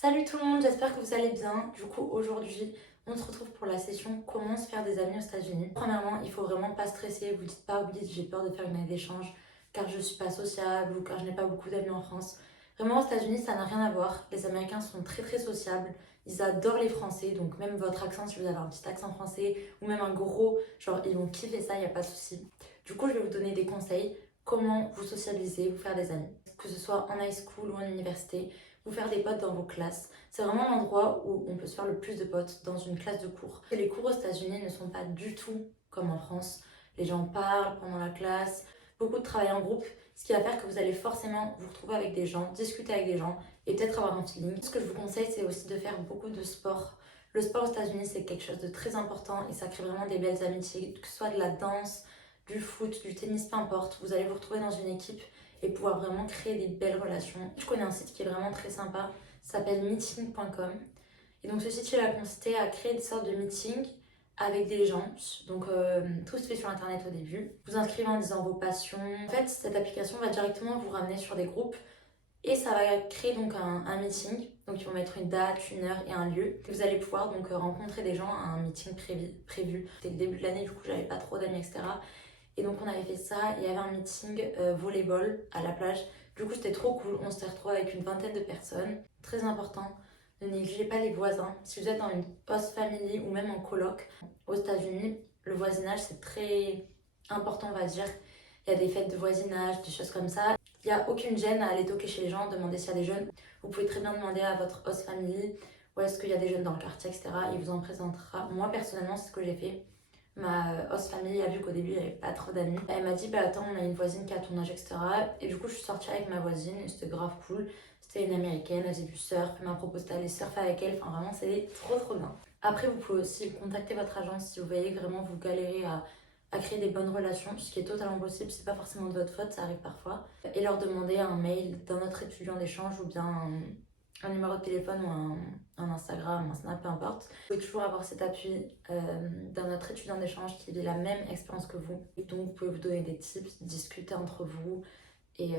Salut tout le monde, j'espère que vous allez bien. Du coup, aujourd'hui, on se retrouve pour la session Comment se faire des amis aux États-Unis. Premièrement, il faut vraiment pas stresser. Vous dites pas, oui, j'ai peur de faire une année d'échange car je suis pas sociable ou car je n'ai pas beaucoup d'amis en France. Vraiment, aux États-Unis, ça n'a rien à voir. Les Américains sont très très sociables. Ils adorent les Français, donc même votre accent, si vous avez un petit accent français ou même un gros, genre ils vont kiffer ça, il n'y a pas de souci. Du coup, je vais vous donner des conseils. Comment vous socialiser, vous faire des amis. Que ce soit en high school ou en université, vous faire des potes dans vos classes. C'est vraiment l'endroit où on peut se faire le plus de potes dans une classe de cours. Et les cours aux États-Unis ne sont pas du tout comme en France. Les gens parlent pendant la classe, beaucoup de travail en groupe, ce qui va faire que vous allez forcément vous retrouver avec des gens, discuter avec des gens et peut-être avoir un feeling. Ce que je vous conseille, c'est aussi de faire beaucoup de sport. Le sport aux États-Unis, c'est quelque chose de très important et ça crée vraiment des belles amitiés, que ce soit de la danse, du foot, du tennis, peu importe. Vous allez vous retrouver dans une équipe et pouvoir vraiment créer des belles relations. Je connais un site qui est vraiment très sympa, ça s'appelle meeting.com. Et donc ce site il a consisté à créer des sortes de meetings avec des gens. Donc tout se fait sur internet au début. Vous inscrivez en disant vos passions. En fait, cette application va directement vous ramener sur des groupes et ça va créer donc un meeting. Donc ils vont mettre une date, une heure et un lieu. Vous allez pouvoir donc rencontrer des gens à un meeting prévu. C'était le début de l'année, du coup j'avais pas trop d'amis, etc. Et donc on avait fait ça, il y avait un meeting volleyball à la plage. Du coup c'était trop cool, on s'est retrouvé avec une vingtaine de personnes. Très important, ne négligez pas les voisins. Si vous êtes dans une host family ou même en coloc, aux États-Unis, le voisinage c'est très important on va dire. Il y a des fêtes de voisinage, des choses comme ça. Il n'y a aucune gêne à aller toquer chez les gens, demander s'il y a des jeunes. Vous pouvez très bien demander à votre host family où est-ce qu'il y a des jeunes dans le quartier, etc. Il vous en présentera. Moi personnellement c'est ce que j'ai fait. Ma host family a vu qu'au début j'avais pas trop d'amis. Elle m'a dit bah attends on a une voisine qui a ton âge, etc. Et du coup je suis sortie avec ma voisine et c'était grave cool. C'était une américaine, elle faisait du surf, elle m'a proposé d'aller surfer avec elle, enfin vraiment c'était trop bien. Après vous pouvez aussi contacter votre agence si vous voyez que vraiment vous galérez à créer des bonnes relations, ce qui est totalement possible, c'est pas forcément de votre faute, ça arrive parfois. Et leur demander un mail d'un autre étudiant d'échange ou bien un numéro de téléphone ou un Instagram, un Snap, peu importe. Vous pouvez toujours avoir cet appui d'un autre étudiant d'échange qui vit la même expérience que vous. Et donc vous pouvez vous donner des tips, discuter entre vous et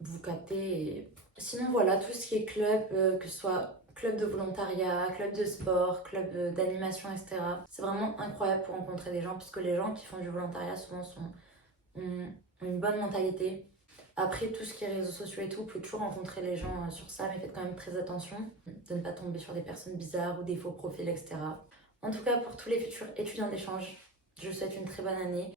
vous capter. Sinon voilà, tout ce qui est club, que ce soit club de volontariat, club de sport, club d'animation, etc. C'est vraiment incroyable pour rencontrer des gens parce que les gens qui font du volontariat souvent ont une bonne mentalité. Après, tout ce qui est réseaux sociaux et tout, vous pouvez toujours rencontrer les gens sur ça, mais faites quand même très attention de ne pas tomber sur des personnes bizarres ou des faux profils, etc. En tout cas, pour tous les futurs étudiants d'échange, je vous souhaite une très bonne année.